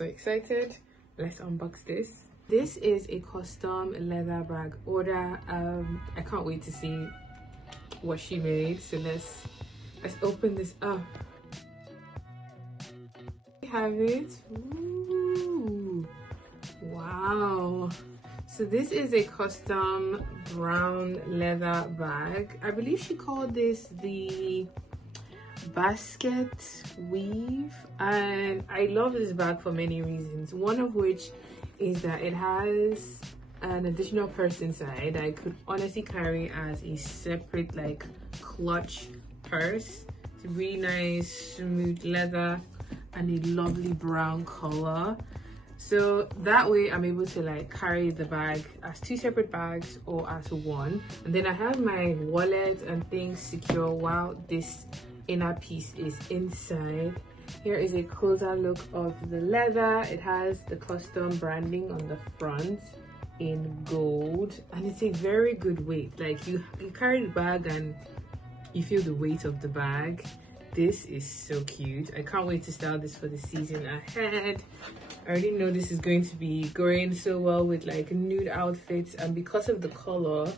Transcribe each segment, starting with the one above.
so excited. Let's unbox this. This is a custom leather bag order. I can't wait to see what she made. So let's open this up. We have it. Ooh, wow. So this is a custom brown leather bag. I believe she called this the basket weave, and I love this bag for many reasons, one of which is that it has an additional purse inside I could honestly carry as a separate like clutch purse. It's really nice smooth leather and a lovely brown color, so that way I'm able to like carry the bag as two separate bags or as one, and then I have my wallet and things secure while this inner piece is inside. Here is a closer look of the leather. It has the custom branding on the front in gold, and it's a very good weight. Like you carry the bag and you feel the weight of the bag. This is so cute. I can't wait to style this for the season ahead. I already know this is going to be going so well with like nude outfits, and because of the color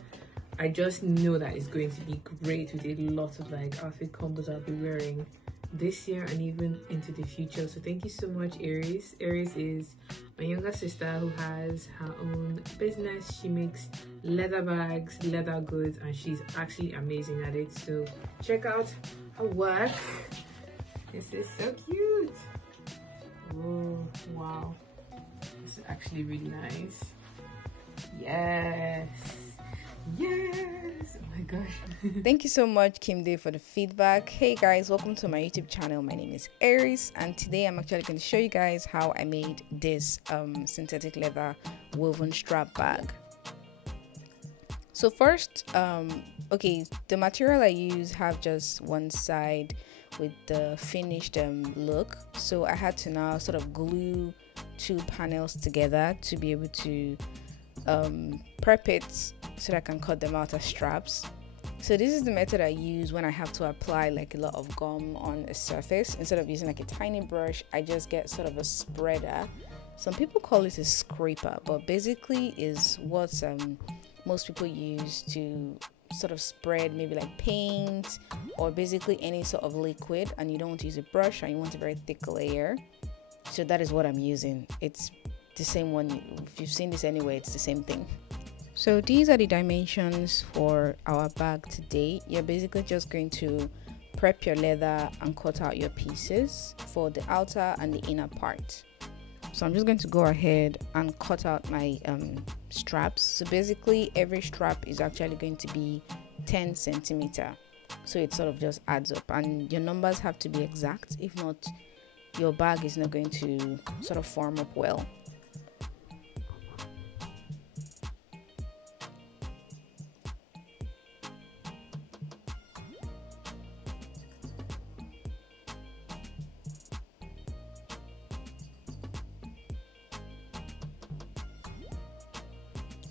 I just know that it's going to be great with a lot of like outfit combos I'll be wearing this year and even into the future. So thank you so much, Eris. Eris is my younger sister who has her own business. She makes leather bags, leather goods, and she's actually amazing at it. So check out her work. This is so cute. Oh wow, this is actually really nice. Yes. Yes, oh my gosh. Thank you so much, Kimde, for the feedback. Hey guys, welcome to my YouTube channel. My name is Eris, and today I'm actually going to show you guys how I made this synthetic leather woven strap bag. So first, okay, the material I use have just one side with the finished look, so I had to now sort of glue two panels together to be able to prep it so that I can cut them out as straps. So this is the method I use when I have to apply like a lot of gum on a surface. Instead of using like a tiny brush, I just get sort of a spreader. Some people call it a scraper, but basically is what most people use to sort of spread maybe like paint or basically any sort of liquid, and you don't want to use a brush and you want a very thick layer. So that is what I'm using. It's the same one. If you've seen this anyway, it's the same thing. So these are the dimensions for our bag today. You're basically just going to prep your leather and cut out your pieces for the outer and the inner part. So I'm just going to go ahead and cut out my straps. So basically every strap is actually going to be 10 centimeter. So it sort of just adds up, and your numbers have to be exact. If not, your bag is not going to sort of form up well.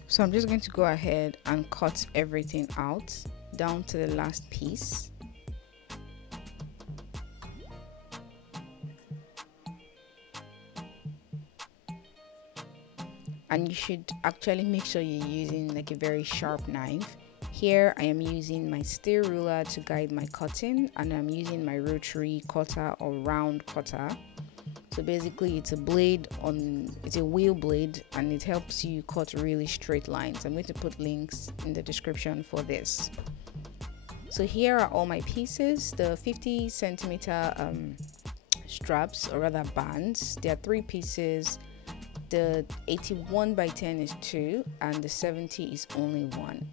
So I'm just going to go ahead and cut everything out down to the last piece. And you should actually make sure you're using like a very sharp knife. Here I am using my steel ruler to guide my cutting, and I'm using my rotary cutter or round cutter. So basically it's a wheel blade, and it helps you cut really straight lines. I'm going to put links in the description for this. So here are all my pieces. The 50 centimeter straps, or rather bands, there are 3 pieces. The 81 by 10 is 2, and the 70 is only 1.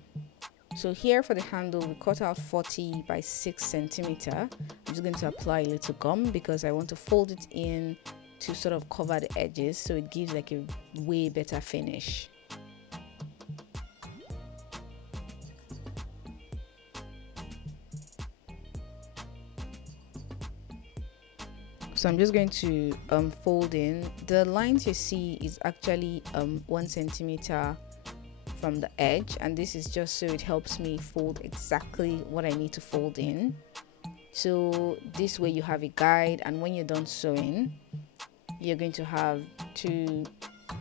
So here for the handle, we cut out 40 by 6 centimeter. I'm just going to apply a little gum because I want to fold it in to sort of cover the edges, so it gives like a way better finish. So I'm just going to fold in. The lines you see is actually 1 centimeter from the edge, and this is just so it helps me fold exactly what I need to fold in. So this way you have a guide, and when you're done sewing, you're going to have two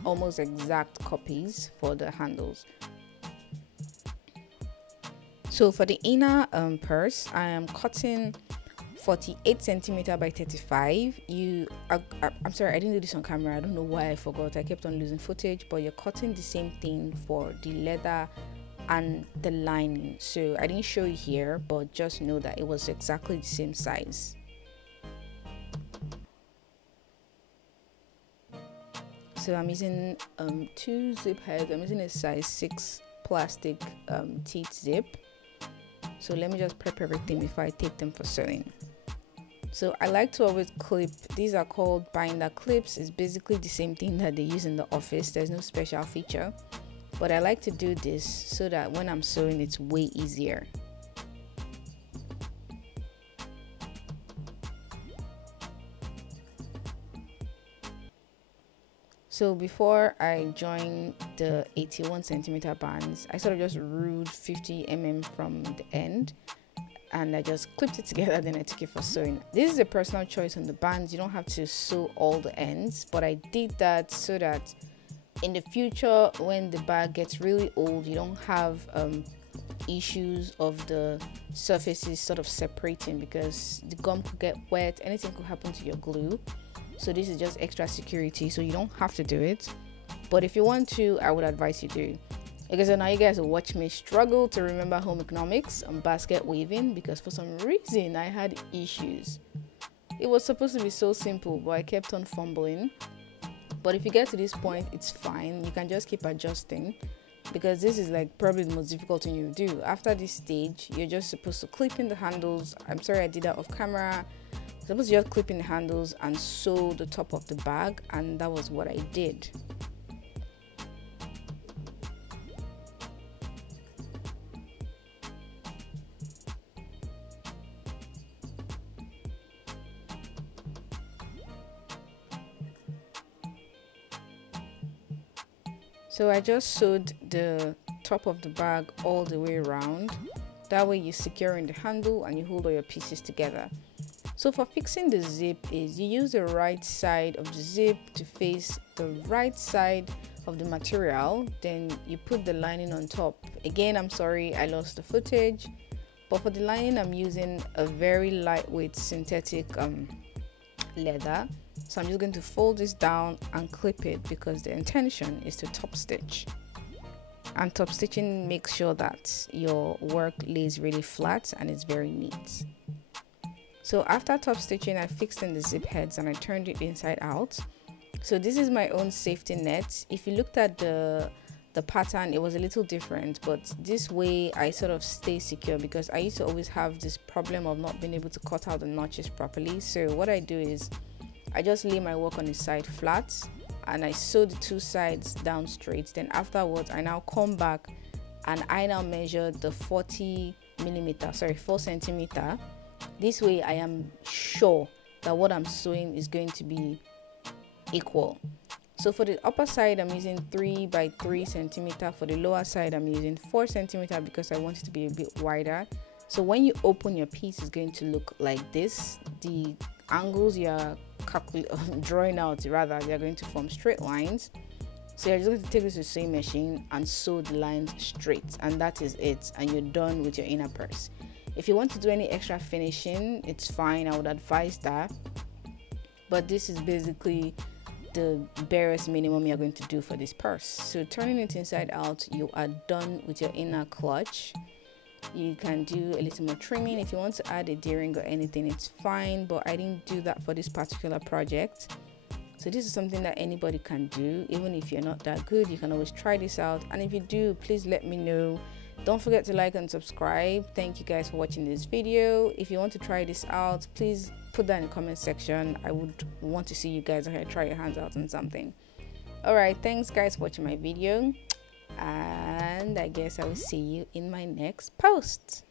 almost exact copies for the handles. So for the inner purse, I am cutting 48 centimeter by 35. I'm sorry, I didn't do this on camera. I don't know why I forgot. I kept on losing footage, but you're cutting the same thing for the leather and the lining. So I didn't show you here, but just know that it was exactly the same size. So I'm using two zip heads. I'm using a size 6 plastic teeth zip. So let me just prep everything before I take them for sewing. So I like to always clip. These are called binder clips. It's basically the same thing that they use in the office. There's no special feature, but I like to do this so that when I'm sewing it's way easier. So before I join the 81 centimeter bands, I sort of just ruled 50 mm from the end and I just clipped it together, then I took it for sewing. This is a personal choice on the bands. You don't have to sew all the ends, but I did that so that in the future when the bag gets really old, you don't have issues of the surfaces sort of separating, because the gum could get wet, anything could happen to your glue. So this is just extra security, so you don't have to do it, but if you want to, I would advise you do. Because now you guys will watch me struggle to remember home economics and basket weaving, because for some reason I had issues. It was supposed to be so simple, but I kept on fumbling. But if you get to this point, it's fine. You can just keep adjusting, because this is like probably the most difficult thing you do. After this stage, you're just supposed to clip in the handles. I'm sorry I did that off camera. Supposed to just clip in the handles and sew the top of the bag, and that was what I did. So I just sewed the top of the bag all the way around. That way you secure in the handle and you hold all your pieces together. So for fixing the zip is you use the right side of the zip to face the right side of the material, then you put the lining on top. Again, I'm sorry I lost the footage, but for the lining I'm using a very lightweight synthetic leather. So I'm just going to fold this down and clip it, because the intention is to top stitch. And top stitching makes sure that your work lays really flat and it's very neat. So after top stitching, I fixed in the zip heads and I turned it inside out. So this is my own safety net. If you looked at the pattern, it was a little different, but this way I sort of stay secure, because I used to always have this problem of not being able to cut out the notches properly. So what I do is I just lay my work on the side flat and I sew the two sides down straight. Then afterwards, I now come back and I now measure the 4 centimeter. This way I am sure that what I'm sewing is going to be equal. So for the upper side, I'm using 3 by 3 centimeter. For the lower side, I'm using 4 centimeter because I want it to be a bit wider. So when you open your piece, it's going to look like this. The angles you're drawing out, rather, they're going to form straight lines. So you're just going to take this to the sewing machine and sew the lines straight, and that is it, and you're done with your inner purse. If you want to do any extra finishing, it's fine, I would advise that, but this is basically the barest minimum you're going to do for this purse. So turning it inside out, you are done with your inner clutch. You can do a little more trimming. If you want to add a D-ring or anything, it's fine, but I didn't do that for this particular project. So this is something that anybody can do. Even if you're not that good, you can always try this out, and if you do, please let me know. Don't forget to like and subscribe. Thank you guys for watching this video. If you want to try this out, please put that in the comment section. I would want to see you guys out here try your hands out on something. All right, thanks guys for watching my video, and I guess I will see you in my next post.